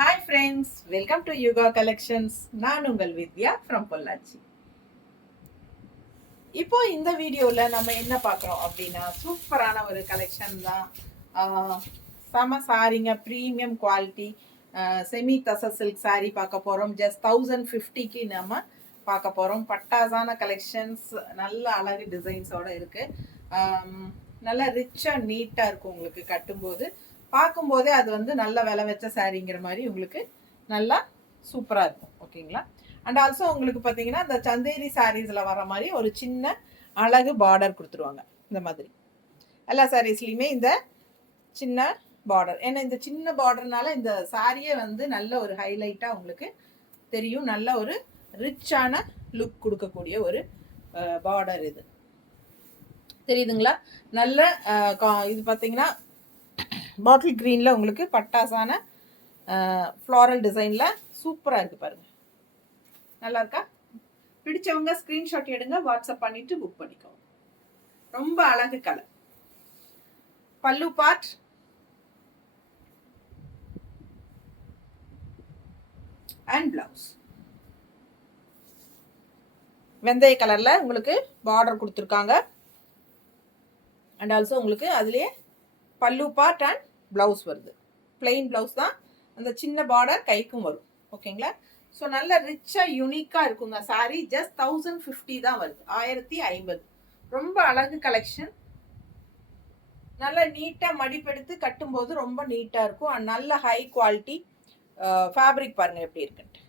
Hi friends, welcome to Yuga collections. நான் உங்கள் வித்யா from Pollachi. இப்போ இந்த வீடியோவில் நம்ம என்ன பார்க்குறோம் அப்படின்னா, சூப்பரான ஒரு கலெக்ஷன் தான். செம சாரீங்க, ப்ரீமியம் குவாலிட்டி செமி தச சில்க் சாரீ பார்க்க போகிறோம். ஜஸ்ட் 1050க்கு நம்ம பார்க்க போகிறோம். பட்டாசான கலெக்ஷன்ஸ், நல்ல அழகு டிசைன்ஸோடு இருக்குது. நல்லா ரிச்சாக நீட்டாக இருக்கும். உங்களுக்கு கட்டும்போது பார்க்கும்போதே அது வந்து நல்ல விலை வச்ச சாரீங்கிற மாதிரி உங்களுக்கு நல்லா சூப்பராக இருக்கும். ஓகேங்களா? அண்ட் ஆல்சோ உங்களுக்கு பார்த்தீங்கன்னா இந்த சந்தேரி சாரீஸில் வர மாதிரி ஒரு சின்ன அழகு பார்டர் கொடுத்துருவாங்க. இந்த மாதிரி எல்லா சாரீஸ்லையுமே இந்த சின்ன பார்டர், ஏன்னா இந்த சின்ன பார்டர்னால இந்த சாரியே வந்து நல்ல ஒரு ஹைலைட்டாக உங்களுக்கு தெரியும். நல்ல ஒரு ரிச்சான லுக் கொடுக்கக்கூடிய ஒரு பார்டர் இது. தெரியுதுங்களா? நல்ல இது பார்த்தீங்கன்னா பாட்டில் க்ரீனில் உங்களுக்கு பட்டாசான ஃப்ளாரல் டிசைனில் சூப்பராக இருக்குது பாருங்கள். நல்லா இருக்கா? பிடிச்சவங்க ஸ்க்ரீன்ஷாட் எடுங்க, வாட்ஸ்அப் பண்ணிவிட்டு புக் பண்ணிக்கோங்க. ரொம்ப அழகு கலர். பல்லு பார்ட் அண்ட் பிளவுஸ் வெந்தய கலரில் உங்களுக்கு பார்டர் கொடுத்துருக்காங்க. அண்ட் ஆல்சோ உங்களுக்கு அதுலேயே பல்லு பார்ட் அண்ட் ப்ளவுஸ் வருது. பிளெயின் ப்ளவுஸ் தான், அந்த சின்ன பார்டர் கைக்கும் வரும். ஓகேங்களா? ஸோ நல்ல ரிச்சாக யூனிக்காக இருக்குங்க சாரீ. ஜஸ்ட் 1050 தான் வருது, 1050. ரொம்ப அழகு கலெக்ஷன். நல்லா நீட்டாக மடிப்பெடுத்து கட்டும்போது ரொம்ப நீட்டாக இருக்கும். அண்ட் நல்ல ஹை குவாலிட்டி ஃபேப்ரிக் பாருங்கள் எப்படி இருக்குன்ட்டு.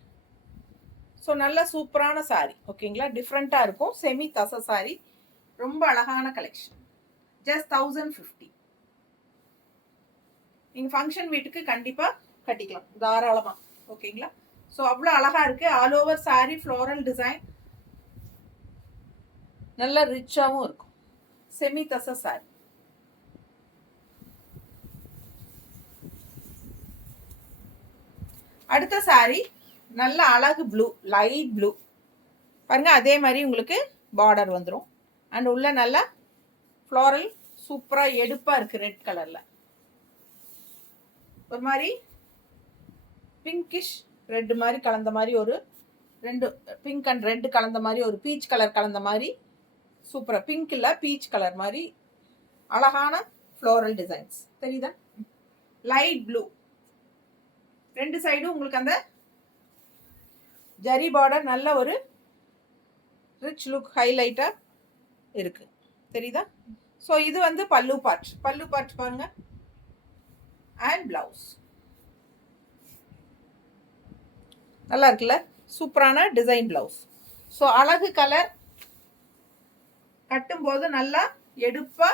ஸோ நல்ல சூப்பரான சாரீ. ஓகேங்களா? டிஃப்ரெண்ட்டாக இருக்கும். செமி தச சாரீ, ரொம்ப அழகான கலெக்ஷன். ஜஸ்ட் 1050. நீங்கள் ஃபங்க்ஷன் வீட்டுக்கு கண்டிப்பாக கட்டிக்கலாம் தாராளமாக. ஓகேங்களா? ஸோ அவ்வளோ அழகாக இருக்குது. All over sari floral design, நல்லா ரிச்சாகவும் இருக்கும். செமி தச சாரீ. அடுத்த சாரீ நல்ல அழகு ப்ளூ, லைட் ப்ளூ பாருங்க. அதே மாதிரி உங்களுக்கு பார்டர் வந்துடும். அண்ட் உள்ள நல்லா ஃப்ளோரல் சூப்பராக எடுப்பாக இருக்குது. ரெட் கலரில் ஒரு மாதிரி பிங்கிஷ் ரெட் மாதிரி கலந்த மாதிரி, ஒரு ரெண்டு பிங்க் அண்ட் ரெட் கலந்த மாதிரி, ஒரு பீச் கலர் கலந்த மாதிரி சூப்பராக. பிங்க் இல்லை, பீச் கலர் மாதிரி அழகான ஃப்ளோரல் டிசைன்ஸ். தெரியுதா? Light blue. ரெண்டு சைடும் உங்களுக்கு அந்த ஜரி பார்டர் நல்ல ஒரு ரிச் லுக் ஹைலைட்டாக இருக்கு. தெரியுதா? ஸோ இது வந்து பல்லு பார்ட். பல்லு பார்ட் பாருங்க. அண்ட் பிளவுஸ் நல்லா இருக்குல்ல? சூப்பரான டிசைன் பிளவுஸ். ஸோ அழகு கலர், கட்டும்போது நல்லா எடுப்பா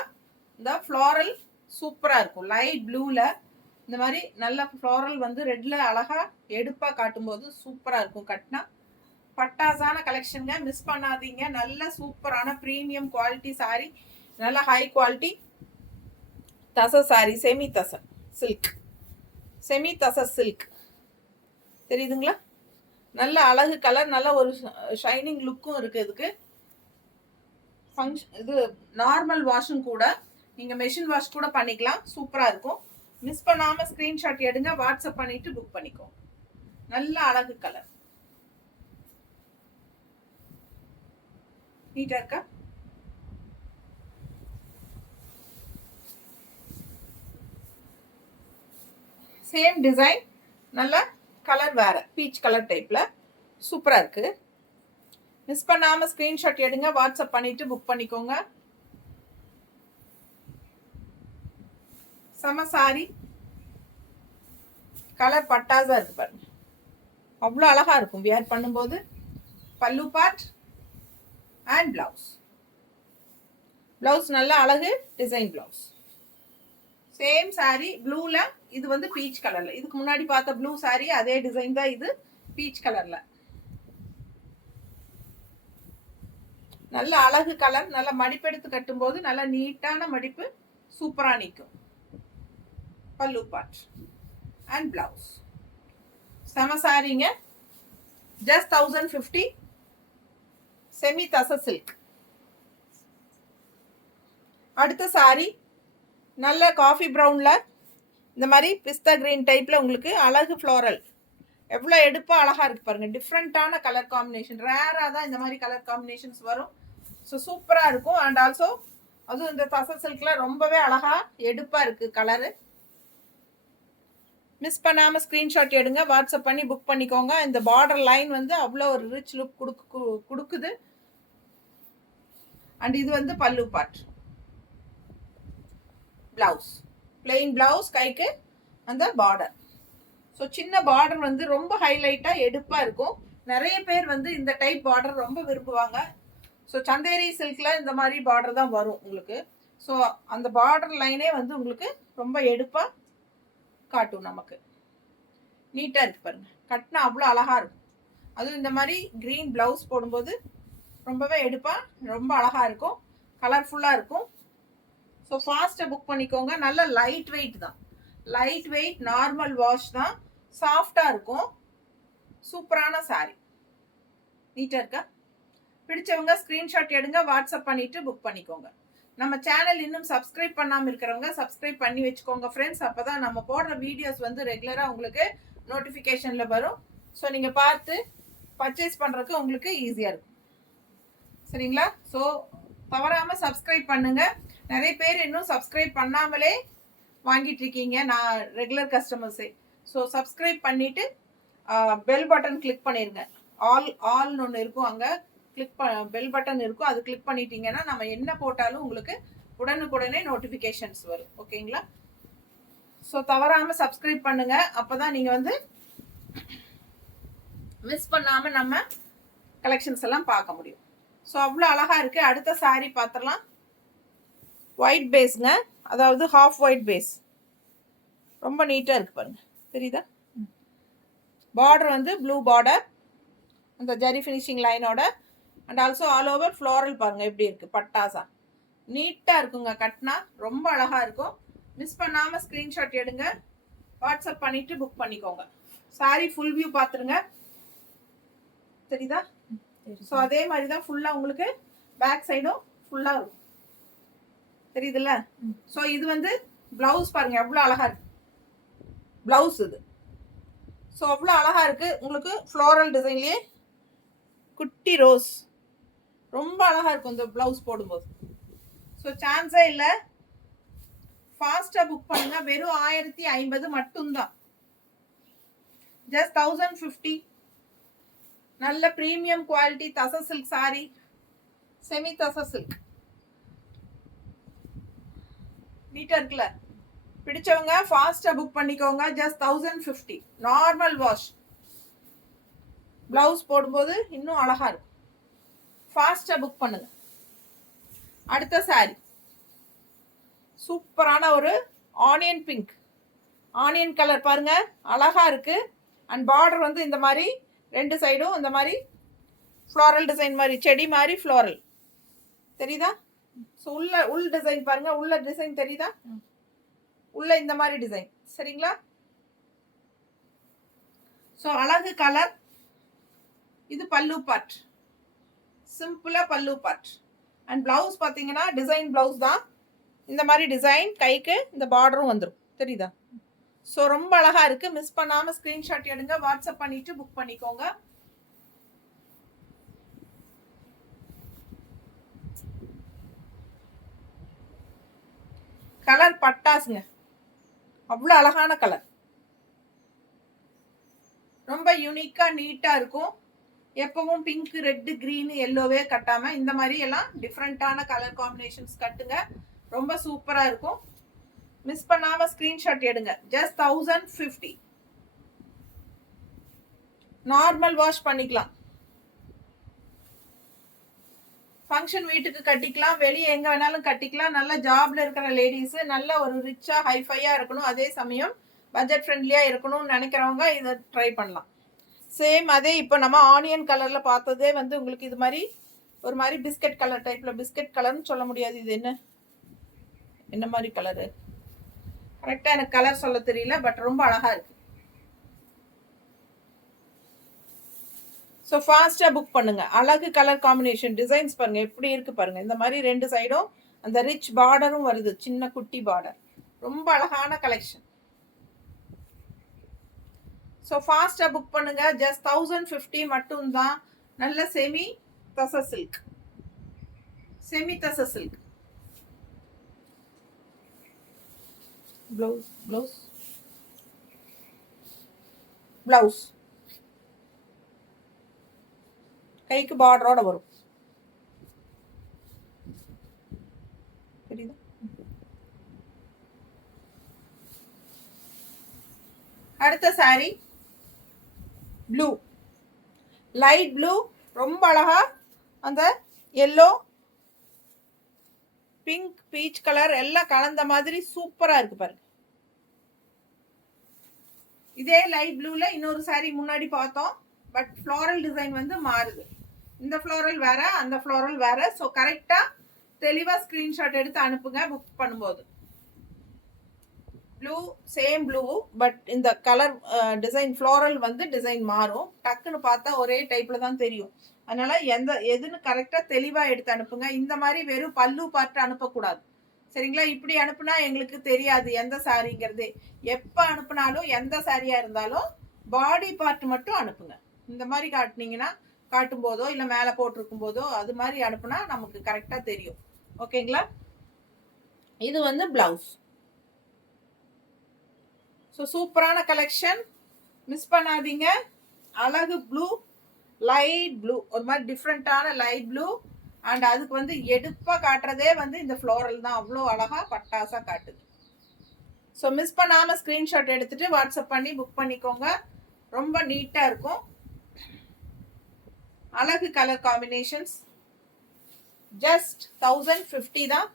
இந்த ஃப்ளாரல் சூப்பராக இருக்கும். லைட் ப்ளூவில் இந்த மாதிரி நல்ல ஃப்ளாரல் வந்து ரெட்டில் அழகாக எடுப்பாக காட்டும்போது சூப்பராக இருக்கும். கட்டினா பட்டாசான கலெக்ஷனுங்க, மிஸ் பண்ணாதீங்க. நல்ல சூப்பரான ப்ரீமியம் குவாலிட்டி சாரீ, நல்ல ஹை குவாலிட்டி தச சாரீ. செமி தச சில்க், செமி தச சில்க். தெரியுதுங்களா? நல்ல அழகு கலர், நல்ல ஒரு ஷைனிங் லுக்கும் இருக்குது. இதுக்கு ஃபங்க்ஷன் இது நார்மல் வாஷும் கூட, நீங்கள் மெஷின் வாஷ் கூட பண்ணிக்கலாம். சூப்பராக இருக்கும். மிஸ் பண்ணாமல் ஸ்க்ரீன்ஷாட் எடுங்க, வாட்ஸ்அப் பண்ணிவிட்டு புக் பண்ணிக்கோ. நல்ல அழகு கலர், நீட்டாக இருக்கா? சேம் டிசைன், நல்ல கலர் வேறு, பீச் கலர் டைப்பில் சூப்பராக இருக்குது. மிஸ் பண்ணாமல் ஸ்க்ரீன்ஷாட் எடுங்க, வாட்ஸ்அப் பண்ணிவிட்டு புக் பண்ணிக்கோங்க. செம சாரி, கலர் பட்டாஸாக இருக்குது பாருங்க. அவ்வளோ அழகாக இருக்கும் வியர் பண்ணும்போது. பல்லு பார்ட் அண்ட் பிளவுஸ். பிளவுஸ் நல்ல அழகு டிசைன் பிளவுஸ். சேம் சாரி ப்ளூவில், இது வந்து பீச் கலரில். இதுக்கு முன்னாடி பார்த்த ப்ளூ சாரி அதே டிசைன் தான், இது பீச் கலரில். நல்ல அழகு கலர். நல்ல மடிப்பெடுத்து கட்டும்போது நல்ல நீட்டான மடிப்பு சூப்பராக நிற்கும். பல்லு பார்ட் அண்ட் பிளவுஸ். செம சாரிங்க. ஜஸ்ட் 1050. செமி தச சில்க். அடுத்த சாரி நல்ல காஃபி ப்ரௌனில் இந்த மாதிரி பிஸ்தா கிரீன் டைப்பில் உங்களுக்கு அழகு ஃப்ளோரல் எவ்வளோ எடுப்பாக அழகாக இருக்குது பாருங்கள். டிஃப்ரெண்ட்டான கலர் காம்பினேஷன், ரேராக தான் இந்த மாதிரி கலர் காம்பினேஷன்ஸ் வரும். ஸோ சூப்பராக இருக்கும். அண்ட் ஆல்சோ அதுவும் இந்த தசை சில்கில் ரொம்பவே அழகாக எடுப்பாக இருக்குது கலரு. மிஸ் பண்ணாமல் ஸ்க்ரீன்ஷாட் எடுங்க, வாட்ஸ்அப் பண்ணி புக் பண்ணிக்கோங்க. இந்த பார்டர் லைன் வந்து அவ்வளோ ஒரு ரிச் லுக் கொடுக்குது. அண்ட் இது வந்து பல்லு பார்ட். பிளவுஸ் பிளெயின் பிளவுஸ், கைக்கு அந்த பார்டர். ஸோ சின்ன பார்டர் வந்து ரொம்ப ஹைலைட்டாக எடுப்பாக இருக்கும். நிறைய பேர் வந்து இந்த டைப் பார்டர் ரொம்ப விரும்புவாங்க. ஸோ சந்தேரி சில்கில் இந்த மாதிரி பார்டர் தான் வரும் உங்களுக்கு. ஸோ அந்த பார்டர் லைனே வந்து உங்களுக்கு ரொம்ப எடுப்பாக காட்டும். நமக்கு நீட்டாக இருக்கு பாருங்க, கட்டினா அவ்வளோ அழகாக இருக்கும். அதுவும் இந்த மாதிரி க்ரீன் ப்ளவுஸ் போடும்போது ரொம்பவே எடுப்பாக ரொம்ப அழகாக இருக்கும், கலர்ஃபுல்லாக இருக்கும். ஸோ ஃபாஸ்ட்டாக புக் பண்ணிக்கோங்க. நல்ல லைட் வெயிட் தான், லைட் வெயிட் நார்மல் வாஷ் தான், சாஃப்டாக இருக்கும். சூப்பரான சாரீ, நீட்டாக இருக்கா? பிடிச்சவங்க ஸ்க்ரீன்ஷாட் எடுங்க, வாட்ஸ்அப் பண்ணிவிட்டு புக் பண்ணிக்கோங்க. நம்ம சேனல் இன்னும் சப்ஸ்கிரைப் பண்ணாமல் இருக்கிறவங்க சப்ஸ்கிரைப் பண்ணி வச்சுக்கோங்க ஃப்ரெண்ட்ஸ். அப்போ தான் நம்ம போடுற வீடியோஸ் வந்து ரெகுலராக உங்களுக்கு நோட்டிஃபிகேஷனில் வரும். ஸோ நீங்கள் பார்த்து பர்ச்சேஸ் பண்ணுறதுக்கு உங்களுக்கு ஈஸியாக இருக்கும். சரிங்களா? ஸோ தவறாமல் சப்ஸ்கிரைப் பண்ணுங்கள். நிறைய பேர் இன்னும் சப்ஸ்கிரைப் பண்ணாமலே வாங்கிட்டு இருக்கீங்க, நான் ரெகுலர் கஸ்டமர்ஸே. ஸோ சப்ஸ்கிரைப் பண்ணிவிட்டு பெல் பட்டன் கிளிக் பண்ணிடுங்க. ஆல்னு ஒன்று இருக்கும், அங்கே பெல் பட்டன் இருக்கும், அது கிளிக் பண்ணிட்டீங்கன்னா நம்ம என்ன போட்டாலும் உங்களுக்கு உடனுக்குடனே நோட்டிஃபிகேஷன்ஸ் வரும். ஓகேங்களா? ஸோ தவறாமல் சப்ஸ்கிரைப் பண்ணுங்க, அப்போதான் நீங்கள் வந்து மிஸ் பண்ணாமல் நம்ம கலெக்ஷன்ஸ் எல்லாம் பார்க்க முடியும். ஸோ அவ்வளோ அழகாக இருக்குது. அடுத்த சாரீ பார்த்துடலாம். ஒயிட் பேஸுங்க, அதாவது ஹாஃப் ஒயிட் பேஸ், ரொம்ப நீட்டாக இருக்குது பாருங்க, தெரியுதா? பார்டர் வந்து ப்ளூ பார்டர், அந்த ஜரி ஃபினிஷிங் லைனோட. And also all over floral பாருங்கள் எப்படி இருக்குது, பட்டாசா நீட்டாக இருக்குங்க. கட்டினா ரொம்ப அழகாக இருக்கும். மிஸ் பண்ணாமல் ஸ்க்ரீன்ஷாட் எடுங்க, வாட்ஸ்அப் பண்ணிவிட்டு புக் பண்ணிக்கோங்க. சாரீ ஃபுல் வியூ பார்த்துருங்க, தெரியுதா? ஸோ அதே மாதிரி தான் ஃபுல்லாக உங்களுக்கு பேக் சைடும் ஃபுல்லாக இருக்கும், தெரியுதுல்ல? ஸோ இது வந்து ப்ளவுஸ் பாருங்கள் எவ்வளோ அழகாக இருக்குது ப்ளவுஸ் இது. ஸோ அவ்வளோ அழகாக இருக்குது உங்களுக்கு. ஃப்ளோரல் டிசைன்லேயே குட்டி ரோஸ், ரொம்ப அழகாக இருக்கும் இந்த ப்ளவுஸ் போடும்போது. ஸோ சான்ஸே இல்லை, ஃபாஸ்ட்டாக புக் பண்ணுங்க. வெறும் 1050 மட்டும்தான், ஜஸ்ட் 1050. நல்ல ப்ரீமியம் குவாலிட்டி தசை சில்க் சாரி, செமி தசை சில்க், நீட்டாக இருக்குல்ல? பிடிச்சவங்க ஃபாஸ்ட்டாக புக் பண்ணிக்கோங்க. Just 1050, normal wash. ப்ளவுஸ் போடும்போது இன்னும் அழகாக இருக்கும். ஃபாஸ்ட்டாக புக் பண்ணுங்க. அடுத்த சாரி சூப்பரான ஒரு ஆனியன் பிங்க், ஆனியன் கலர் பாருங்க, அழகாக இருக்குது. அண்ட் பார்டர் வந்து இந்த மாதிரி ரெண்டு சைடும் இந்த மாதிரி ஃப்ளோரல் டிசைன் மாதிரி, செடி மாதிரி ஃப்ளோரல், தெரியுதா? ஸோ உள் டிசைன் பாருங்க, உள்ள டிசைன் தெரியுதா? உள்ள இந்த மாதிரி டிசைன், சரிங்களா? ஸோ அழகு கலர். இது பல்லு பார்ட், சிம்பிளாக பல்லு பார்ட். அண்ட் பிளவுஸ் பார்த்தீங்கன்னா டிசைன் பிளவுஸ் தான், இந்த மாதிரி டிசைன், கைக்கு இந்த பார்டரும் வந்துடும், தெரியுதா? ஸோ ரொம்ப அழகாக இருக்குது. மிஸ் பண்ணாமல் ஸ்க்ரீன்ஷாட் எடுங்க, வாட்ஸ்அப் பண்ணிவிட்டு புக் பண்ணிக்கோங்க. கலர் பட்டாசுங்க, அவ்வளோ அழகான கலர், ரொம்ப யூனிக்காக நீட்டாக இருக்கும். எப்பவும் பிங்க், ரெட்டு, க்ரீனு, எல்லோவே கட்டாமல் இந்த மாதிரி எல்லாம் டிஃப்ரெண்ட்டான கலர் காம்பினேஷன்ஸ் கட்டுங்க, ரொம்ப சூப்பராக இருக்கும். மிஸ் பண்ணாமல் ஸ்க்ரீன்ஷாட் எடுங்க. ஜஸ்ட் 1050, நார்மல் வாஷ் பண்ணிக்கலாம். ஃபங்க்ஷன் வீட்டுக்கு கட்டிக்கலாம், வெளியே எங்கே வேணாலும் கட்டிக்கலாம். நல்ல ஜாப்ல இருக்கிற லேடிஸு, நல்ல ஒரு ரிச்சாக ஹைஃபையாக இருக்கணும், அதே சமயம் பட்ஜெட் ஃப்ரெண்ட்லியாக இருக்கணும்னு நினைக்கிறவங்க இதை ட்ரை பண்ணலாம். சேம் அதே இப்போ நம்ம ஆனியன் கலரில் பார்த்ததே வந்து உங்களுக்கு இது மாதிரி ஒரு மாதிரி பிஸ்கட் கலர் டைப்பில், பிஸ்கட் கலர்னு சொல்ல முடியாது, இது என்ன மாதிரி கலரு கரெக்டாக எனக்கு கலர் சொல்ல தெரியல, பட் ரொம்ப அழகாக இருக்குது. ஸோ ஃபாஸ்ட்டாக புக் பண்ணுங்கள். அழகு கலர் காம்பினேஷன், டிசைன்ஸ் பாருங்கள் எப்படி இருக்குது பாருங்கள். இந்த மாதிரி ரெண்டு சைடும் அந்த ரிச் பார்டரும் வருது, சின்ன குட்டி பார்டர், ரொம்ப அழகான கலெக்ஷன். ஸோ ஃபாஸ்ட்டாக புக் பண்ணுங்க. ஜஸ்ட் 1050 மட்டும்தான். நல்ல செமி தச சில்க். செமி தச சில்க் ப்ளவுஸ் ப்ளவுஸ் ப்ளவுஸ் கைக்கு பார்டரோட வரும். தெரியுதா? அடுத்த சாரி ப்ளூ, லைட் ப்ளூ, ரொம்ப அழகா அந்த எல்லோ, பிங்க், பீச் கலர் எல்லாம் கலந்த மாதிரி சூப்பரா இருக்கு பாருங்க. இதே லைட் ப்ளூல இன்னொரு சாரி முன்னாடி பார்த்தோம். பட் ஃப்ளோரல் டிசைன் வந்து மாறுது. இந்த ஃப்ளோரல் வேற, அந்த ஃப்ளோரல் வேற. ஸோ கரெக்டா தெளிவா ஸ்கிரீன்ஷாட் எடுத்து அனுப்புங்க புக் பண்ணும்போது. ப்ளூ, சேம் ப்ளூ, பட் இந்த கலர் டிசைன் ஃப்ளோரல் வந்து டிசைன் மாறும். டக்குன்னு பார்த்தா ஒரே டைப்ல தான் தெரியும். அதனால எதுன்னு கரெக்டா தெளிவா எடுத்து அனுப்புங்க. இந்த மாதிரி வெறும் பல்லு பார்த்து அனுப்பக்கூடாது. சரிங்களா? இப்படி அனுப்புனா எங்களுக்கு தெரியாது எந்த சாரிங்கிறது. எப்ப அனுப்புனாலும் எந்த சாரியா இருந்தாலும் பாடி பார்ட் மட்டும் அனுப்புங்க. இந்த மாதிரி காட்டுனீங்கன்னா, காட்டும் போதோ இல்ல மேல போட்டிருக்கும் போதோ அது மாதிரி அனுப்புனா நமக்கு கரெக்டா தெரியும். ஓகேங்களா? இது வந்து பிளவுஸ். ஸோ சூப்பரான கலெக்ஷன், மிஸ் பண்ணாதீங்க. அழகு ப்ளூ, லைட் ப்ளூ, ஒரு மாதிரி டிஃப்ரெண்டான லைட் ப்ளூ. அண்ட் அதுக்கு வந்து எடுப்பாக காட்டுறதே வந்து இந்த ஃப்ளோரல் தான். அவ்வளோ அழகா பட்டாசா காட்டுது. ஸோ மிஸ் பண்ணாமல் ஸ்க்ரீன்ஷாட் எடுத்துட்டு வாட்ஸ்அப் பண்ணி புக் பண்ணிக்கோங்க. ரொம்ப நீட்டாக இருக்கும். அழகு கலர் காம்பினேஷன்ஸ். ஜஸ்ட் 1050 தான்.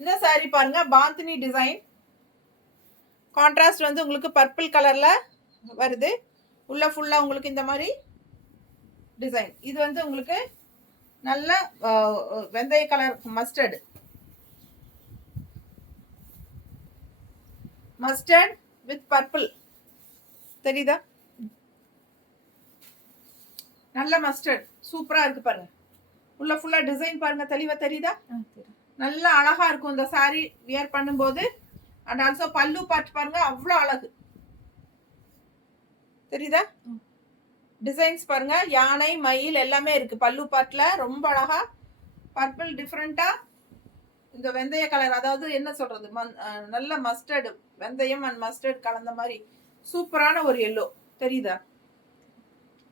இந்த சாரி பாருங்க, பாந்தினி டிசைன். கான்ட்ராஸ்ட் வந்து உங்களுக்கு பர்பிள் கலர்ல வருது. உள்ள ஃபுல்லா உங்களுக்கு இந்த மாதிரி டிசைன். இது வந்து உங்களுக்கு நல்ல வெந்தய கலர் மஸ்டர்ட் வித் பர்பிள். தெரியுதா? நல்ல மஸ்டர்ட் சூப்பரா இருக்கு பாருங்க. உள்ள ஃபுல்லா டிசைன் பாருங்க, தெளிவா தெரியுதா? நல்ல அழகா இருக்கும் இந்த சாரி வியர் பண்ணும்போது. அண்ட் ஆல்சோ பல்லு பார்ட் பாருங்க, அவ்வளோ அழகு. தெரியுதா? டிசைன்ஸ் பாருங்க, யானை, மயில் எல்லாமே இருக்கு பல்லு பார்ட்ல. ரொம்ப அழகா பர்பிள் டிஃப்ரெண்டா இந்த வெந்தய கலர், அதாவது என்ன சொல்றது, நல்ல மஸ்டர்டு, வெந்தயம் அண்ட் மஸ்டர்ட் கலந்த மாதிரி சூப்பரான ஒரு எல்லோ. தெரியுதா?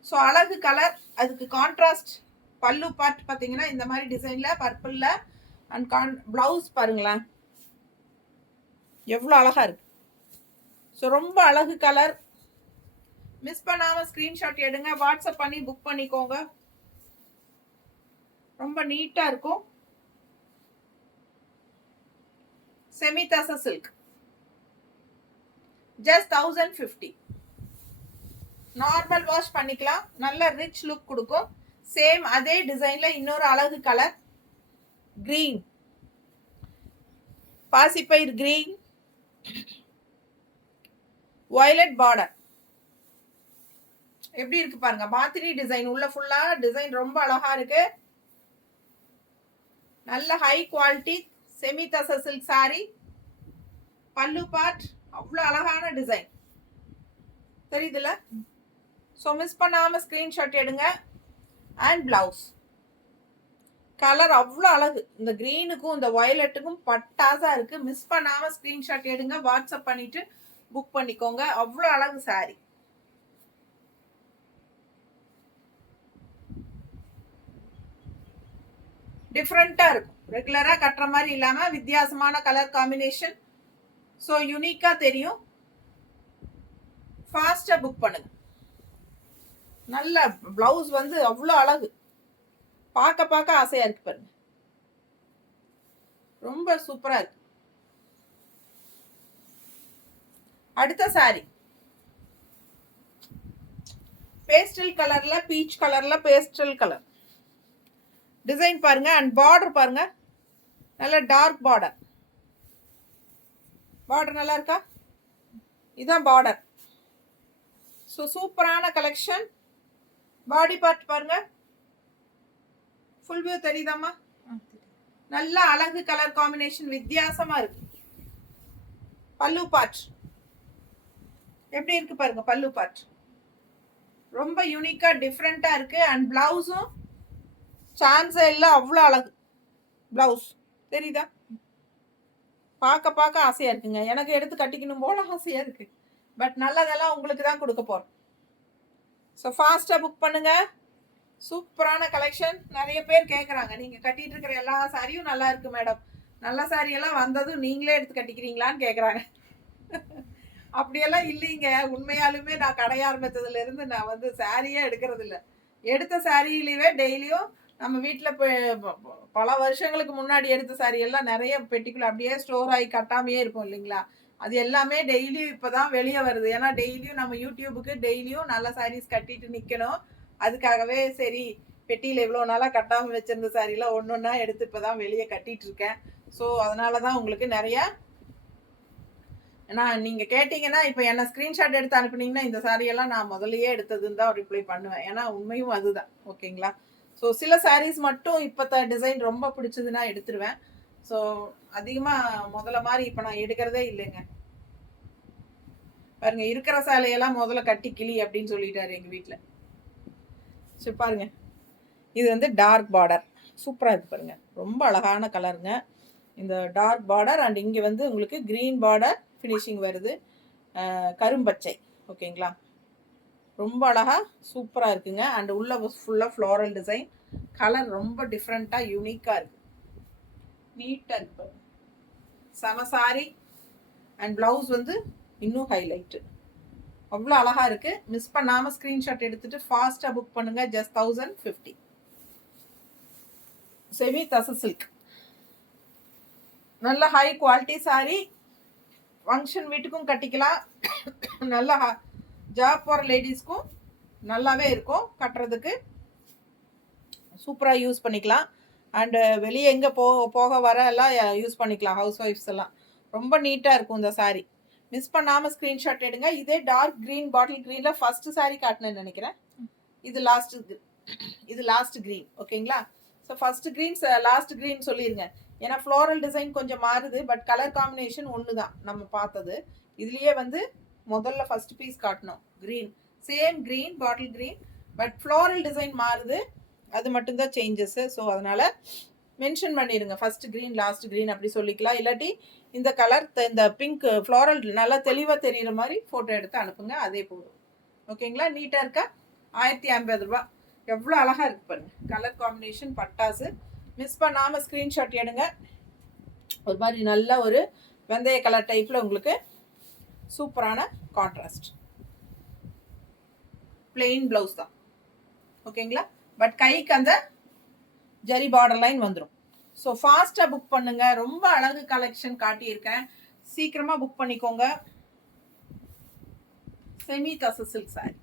ஸோ அழகு கலர். அதுக்கு கான்ட்ராஸ்ட் பல்லு பார்ட் பார்த்தீங்கன்னா இந்த மாதிரி டிசைன்ல பர்பிள்ல. அண்ட் பிளவுஸ் பாருங்களேன் எவ்வளோ அழகா இருக்கு. ஸோ ரொம்ப அழகு கலர். மிஸ் பண்ணாம ஸ்கிரீன்ஷாட் எடுங்க, வாட்ஸ்அப் பண்ணி புக் பண்ணிக்கோங்க. ரொம்ப நீட்டா இருக்கும். செமி தச சில்க். ஜஸ்ட் 1050. நார்மல் வாஷ் பண்ணிக்கலாம். நல்ல ரிச் லுக் கொடுக்கும். சேம் அதே டிசைன்ல இன்னொரு அழகு கலர் கிரீன், பாசிப்பயிர் கிரீன், வயலட் பார்டர். எப்படி இருக்கு பாருங்க, பாத்தினி டிசைன். உள்ள ஃபுல்லா டிசைன் ரொம்ப அழகா இருக்கு. நல்ல ஹை குவாலிட்டி செமி தச சில்க் சாரி. பல்லு பார்ட் அவ்வளோ அழகான டிசைன். தெரியுதுல? ஸோ மிஸ் பண்ணாம ஸ்கிரீன்ஷாட் எடுங்க. அண்ட் பிளவுஸ் கலர் அவ்வளோ அழகு. இந்த கிரீனுக்கும் இந்த வயலட்டுக்கும் பட்டாசா இருக்கு. மிஸ் பண்ணாம ஸ்கிரீன்ஷாட் எடுங்க, வாட்ஸ்அப் பண்ணிட்டு புக் பண்ணிக்கோங்க. அவ்வளோ அழகு சாரி. டிஃப்ரெண்டா இருக்கும். ரெகுலரா கட்டுற மாதிரி இல்லாம வித்தியாசமான கலர் காம்பினேஷன். ஸோ யூனிக்கா தெரியும். ஃபாஸ்டா புக் பண்ணுங்க. நல்ல பிளவுஸ் வந்து அவ்வளோ அழகு. பார்க்க பார்க்க ஆசையா இருக்கு பாருங்க. ரொம்ப சூப்பரா இருக்கு. அடுத்த சாரி பேஸ்டல் கலர்ல, பீச் கலர்ல பேஸ்டல் கலர் டிசைன் பாருங்க. அண்ட் பார்டர் பாருங்க, நல்ல டார்க் பார்டர். பார்டர் நல்லா இருக்கா? இதுதான் பார்டர். ஸோ சூப்பரான கலெக்ஷன். பாடி பார்ட் பாருங்க, ஃபுல் வியூ தெரியுதாமா? நல்ல அழகு கலர் காம்பினேஷன், வித்தியாசமா இருக்கு. பல்லு பார்ட் எப்படி இருக்கு பாருங்க பல்லு பார்ட். ரொம்ப யூனிக்கா டிஃப்ரெண்டா இருக்கு. அண்ட் பிளவுஸும் சான்ஸே இல்லை, அவ்வளோ அழகு பிளவுஸ். தெரியுதா? பார்க்க பார்க்க ஆசையா இருக்குங்க. எனக்கு எடுத்து கட்டிக்கணும் போல ஆசையா இருக்கு. பட் நல்லதெல்லாம் உங்களுக்கு தான் கொடுக்க போறோம். ஸோ ஃபாஸ்ட்டாக புக் பண்ணுங்க. சூப்பரான கலெக்ஷன். நிறைய பேர் கேட்குறாங்க, நீங்கள் கட்டிட்டு இருக்கிற எல்லா சாரியும் நல்லா இருக்கு மேடம், நல்ல சாரியெல்லாம் வந்ததும் நீங்களே எடுத்து கட்டிக்கிறீங்களான்னு கேட்குறாங்க. அப்படியெல்லாம் இல்லைங்க. உண்மையாலுமே நான் கடை ஆரம்பித்ததுலேருந்து நான் வந்து சாரியே எடுக்கிறது இல்லை. எடுத்த சாரியிலேயே டெய்லியும் நம்ம வீட்டில் பல வருஷங்களுக்கு முன்னாடி எடுத்த சாரி எல்லாம் நிறைய பெட்டிக்குள்ள அப்படியே ஸ்டோர் ஆகி கட்டாமையே இருக்கும் இல்லைங்களா? அது எல்லாமே டெய்லியும் இப்போ தான் வெளியே வருது. ஏன்னா டெய்லியும் நம்ம யூடியூபுக்கு டெய்லியும் நல்ல சாரீஸ் கட்டிட்டு நிற்கணும். அதுக்காகவே சரி பெட்டியில் இவ்வளோ நாளாக கட்டாமல் வச்சிருந்த சாரியெல்லாம் ஒன்று ஒன்றா எடுத்து இப்போ தான் வெளியே கட்டிகிட்டு இருக்கேன். ஸோ அதனால தான் உங்களுக்கு நிறையா நீங்கள் கேட்டிங்கன்னா இப்போ என்ன ஸ்க்ரீன்ஷாட் எடுத்து அனுப்புனீங்கன்னா இந்த சாரியெல்லாம் நான் முதல்லையே எடுத்ததுன்னு தான் ரிப்ளை பண்ணுவேன். ஏன்னா உண்மையும் அதுதான். ஓகேங்களா? ஸோ சில சாரீஸ் மட்டும் இப்போ டிசைன் ரொம்ப பிடிச்சதுன்னா எடுத்துருவேன். ஸோ அதிகமாக முதல்ல மாதிரி இப்போ நான் எடுக்கிறதே இல்லைங்க. பாருங்க, இருக்கிற சாலையெல்லாம் முதல்ல கட்டி கிளி அப்படின்னு சொல்லிட்டாரு எங்கள் வீட்டில். சரி பாருங்க, இது வந்து டார்க் பார்டர் சூப்பராக இருக்கு பாருங்க. ரொம்ப அழகான கலருங்க இந்த டார்க் பார்டர். அண்ட் இங்கே வந்து உங்களுக்கு க்ரீன் பார்டர் ஃபினிஷிங் வருது, கரும்பச்சை. ஓகேங்களா? ரொம்ப அழகாக சூப்பராக இருக்குங்க. அண்ட் உள்ள ஃபுல்லாக ஃப்ளோரல் டிசைன். கலர் ரொம்ப டிஃப்ரெண்ட்டாக யூனிக்காக இருக்குது, நீட்டாக இருக்கு. செம சாரி. அண்ட் ப்ளவுஸ் வந்து இன்னும் ஹைலைட்டு, அவ்வளோ அழகாக இருக்குது. மிஸ் பண்ணாமல் ஸ்க்ரீன்ஷாட் எடுத்துகிட்டு ஃபாஸ்ட்டாக புக் பண்ணுங்கள். ஜஸ்ட் 1050. செமி தச சில்க், நல்ல ஹை குவாலிட்டி சாரி. ஃபங்க்ஷன் வீட்டுக்கும் கட்டிக்கலாம். நல்ல ஜாப் போகிற லேடிஸ்க்கும் நல்லாவே இருக்கும் கட்டுறதுக்கு. சூப்பராக யூஸ் பண்ணிக்கலாம். அண்டு வெளியே எங்கே போக வர எல்லாம் யூஸ் பண்ணிக்கலாம், ஹவுஸ் ஒய்ஃப்ஸ் எல்லாம். ரொம்ப நீட்டாக இருக்கும் இந்த சாரீ. மிஸ் பண்ணாமல் ஸ்க்ரீன்ஷாட் எடுங்க. இதே டார்க் க்ரீன், பாட்டில் க்ரீனில் ஃபஸ்ட்டு சாரீ காட்டினேன்னு நினைக்கிறேன். இது லாஸ்ட் க்ரீன். ஓகேங்களா? So first green last green சொல்லிடுங்க. ஏன்னா ஃப்ளோரல் டிசைன் கொஞ்சம் மாறுது, பட் கலர் காம்பினேஷன் ஒன்று தான் நம்ம பார்த்தது. இதுலேயே வந்து முதல்ல ஃபஸ்ட் பீஸ் காட்டணும் green, same green, bottle green, but floral design மாறுது, அது மட்டும்தான் சேஞ்சஸ்ஸு. ஸோ அதனால் மென்ஷன் பண்ணிடுங்க, ஃபஸ்ட்டு க்ரீன் லாஸ்ட் க்ரீன் அப்படி சொல்லிக்கலாம். இல்லாட்டி இந்த கலர் இந்த பிங்க் ஃப்ளோரல் நல்லா தெளிவாக தெரிகிற மாதிரி ஃபோட்டோ எடுத்து அனுப்புங்க, அதே போதும். ஓகேங்களா? நீட்டாக இருக்கா? 1050 ரூபா. எவ்வளோ அழகாக இருக்குது பாருங்க, கலர் காம்பினேஷன் பட்டாசு. மிஸ் பண்ணாமல் ஸ்க்ரீன்ஷாட் எடுங்க. ஒரு மாதிரி நல்ல ஒரு வெந்தய கலர் டைப்பில் உங்களுக்கு சூப்பரான கான்ட்ராஸ்ட். பிளெயின் ப்ளவுஸ் தான். ஓகேங்களா? பட் கைக்கு அந்த ஜரி பார்டர் லைன் வந்துடும். ஸோ ஃபாஸ்ட்டாக புக் பண்ணுங்க. ரொம்ப அழகு கலெக்ஷன் காட்டியிருக்கேன், சீக்கிரமாக புக் பண்ணிக்கோங்க. செமி தச சில்க் சாரி.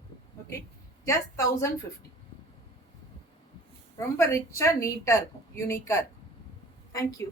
Okay, just 1050. ரொம்ப ரிச்சாக நீட்டாக இருக்கும், யூனிக்காக இருக்கும். தேங்க்யூ.